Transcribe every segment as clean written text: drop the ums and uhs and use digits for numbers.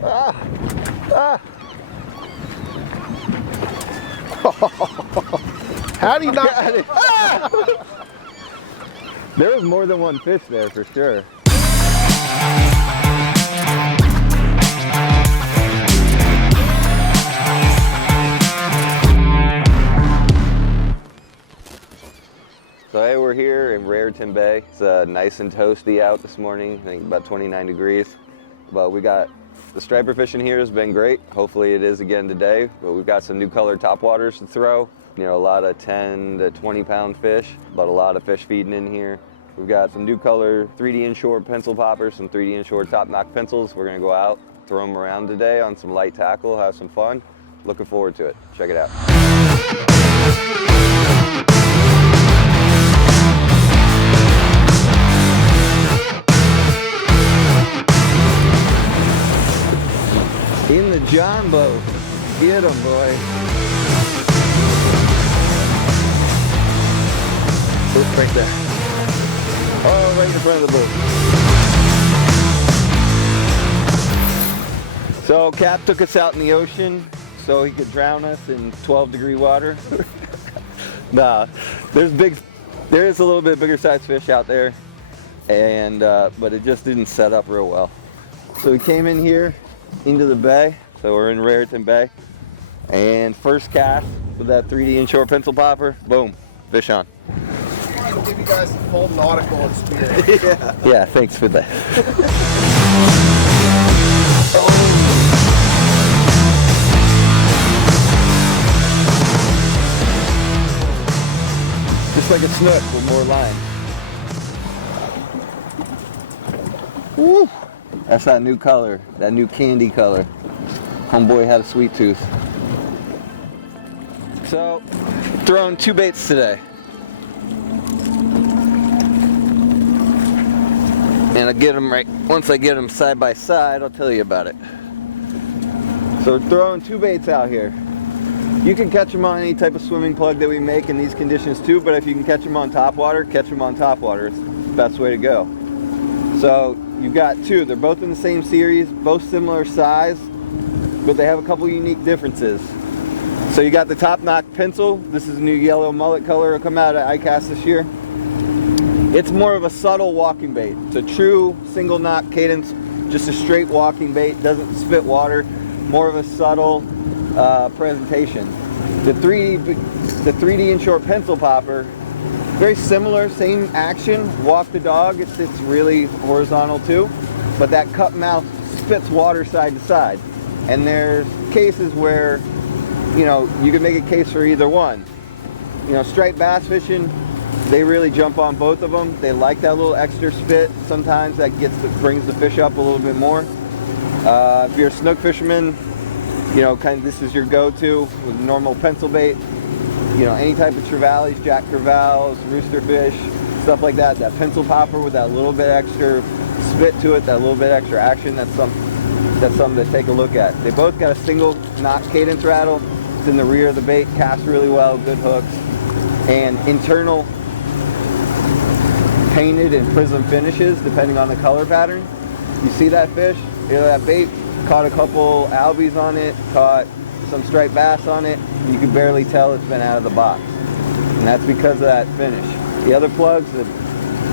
Ah! Ah! How do you not? Ah! There was more than one fish there for sure. So hey, we're here in Raritan Bay. It's nice and toasty out this morning, I think about 29 degrees. But we got, the striper fishing here has been great. Hopefully it is again today, but we've got some new colored topwaters to throw. You know, a lot of 10 to 20 pound fish, but a lot of fish feeding in here. We've got some new color 3D Inshore pencil poppers, some 3D Inshore TopKnock pencils. We're gonna go out, throw them around today on some light tackle, have some fun. Looking forward to it. Check it out. In the John boat. Get him, boy. Oops, right there. Oh, right in front of the boat. So Cap took us out in the ocean so he could drown us in 12-degree water. Nah, there is a little bit bigger size fish out there, and but it just didn't set up real well. So we came in here into the bay, so we're in Raritan Bay, and first cast with that 3D Inshore pencil popper, boom, fish on. I will give you guys the full nautical experience. Yeah, thanks for that. Just like a snook with more line. Woo! That's that new color, that new candy color. Homeboy had a sweet tooth. So, throwing two baits today. And I'll get them right, once I get them side by side, I'll tell you about it. So we're throwing two baits out here. You can catch them on any type of swimming plug that we make in these conditions too, but if you can catch them on topwater, catch them on topwater. It's the best way to go. So you've got two, they're both in the same series, both similar size, but they have a couple unique differences. So you got the TopKnock pencil. This is a new yellow mullet color. It'll come out at ICAST this year. It's more of a subtle walking bait. It's a true single knot cadence, just a straight walking bait, doesn't spit water, more of a subtle presentation. The 3D Inshore pencil popper, very similar, same action, walk the dog, it's really horizontal too, but that cut mouth spits water side to side. And there's cases where, you know, you can make a case for either one. You know, striped bass fishing, they really jump on both of them. They like that little extra spit. Sometimes that brings the fish up a little bit more. If you're a snook fisherman, you know, kind of this is your go-to with normal pencil bait. You know, any type of trevallies, jack crevalles, roosterfish, stuff like that. That pencil popper with that little bit extra spit to it, that little bit extra action. That's something to take a look at. They both got a single knot cadence rattle. It's in the rear of the bait, casts really well, good hooks, and internal painted and prism finishes depending on the color pattern. You see that fish, you know, that bait caught a couple albies on it, caught some striped bass on it, and you can barely tell it's been out of the box, and that's because of that finish. The other plugs,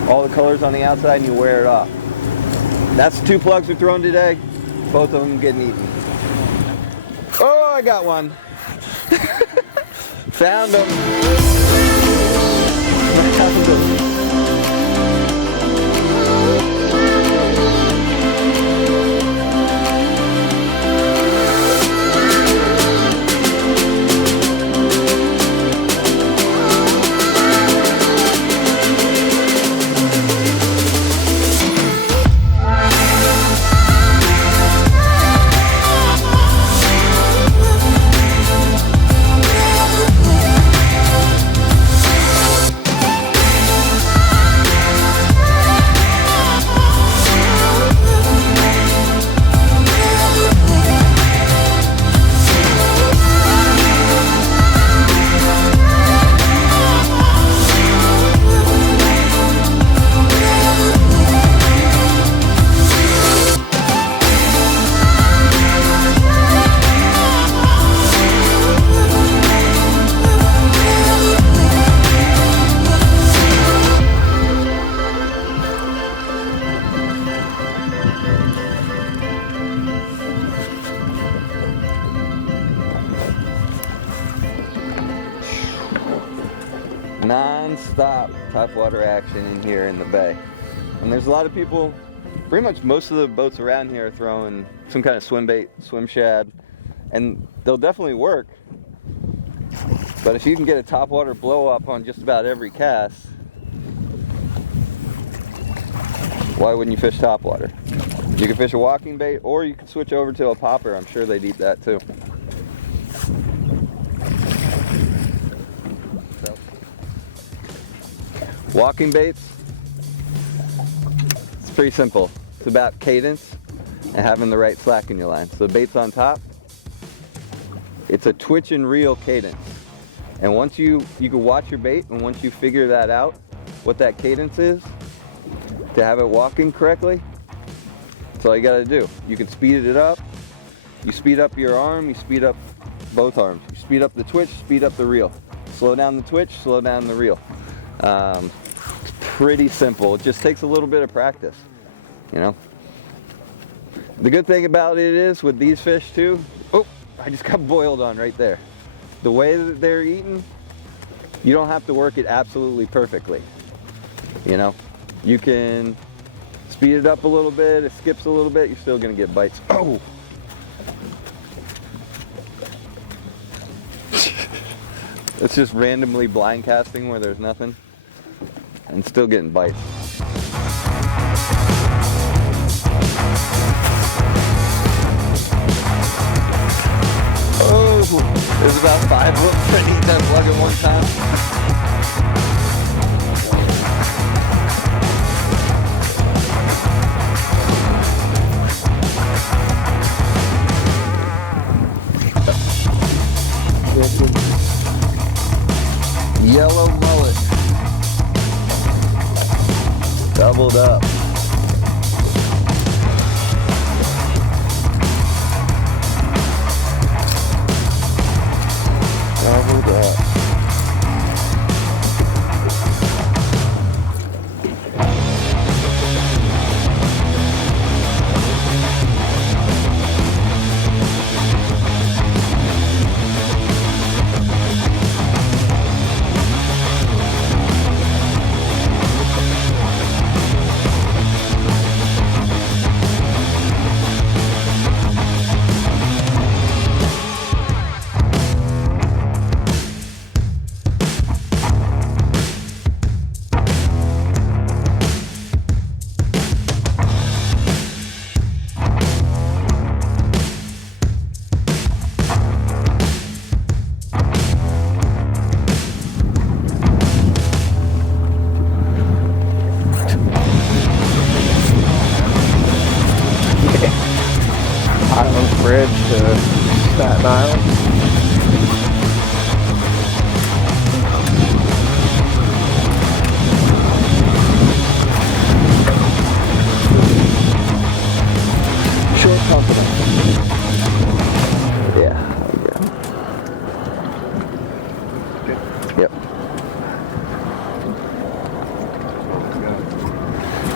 all the colors on the outside, and you wear it off. That's the two plugs we're throwing today, both of them getting eaten. Oh, I got one. Found them. Found them. Non-stop topwater action in here in the bay. And there's a lot of people, pretty much most of the boats around here are throwing some kind of swim bait, swim shad, and they'll definitely work. But if you can get a topwater blow up on just about every cast, why wouldn't you fish topwater? You can fish a walking bait, or you can switch over to a popper. I'm sure they'd eat that too. Walking baits, it's pretty simple. It's about cadence and having the right slack in your line. So the bait's on top, it's a twitch and reel cadence. And once you can watch your bait, and once you figure that out, what that cadence is, to have it walking correctly, that's all you gotta do. You can speed it up, you speed up your arm, you speed up both arms. You speed up the twitch, speed up the reel. Slow down the twitch, slow down the reel. It's pretty simple. It just takes a little bit of practice, you know. The good thing about it is with these fish too, oh, I just got boiled on right there. The way that they're eating, you don't have to work it absolutely perfectly. You know, you can speed it up a little bit, it skips a little bit, you're still gonna get bites. Oh! It's just randomly blind casting where there's nothing and still getting bites. Oh, there's about 5 hooks that eat that plug at one time. Yellow mullet. Doubled up. Doubled up. Bridge to Staten Island. Short company. Yeah. Good. Yep.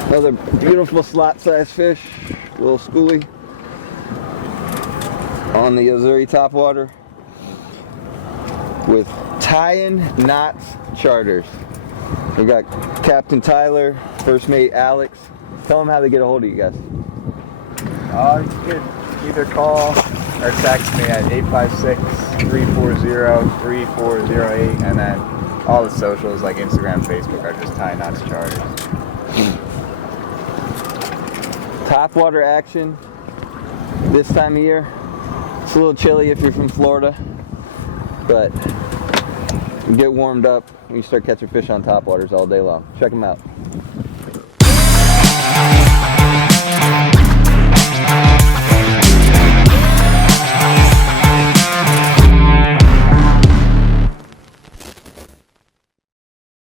Another beautiful slot-sized fish, little schoolie. On the Yo-Zuri topwater with tie-in knots charters. We got Captain Tyler, First Mate Alex. Tell them how they get a hold of you guys. You can either call or text me at 856-340-3408, and then all the socials like Instagram, Facebook are just tie knots charters. Topwater action this time of year. It's a little chilly if you're from Florida, but you get warmed up when you start catching fish on topwaters all day long. Check them out.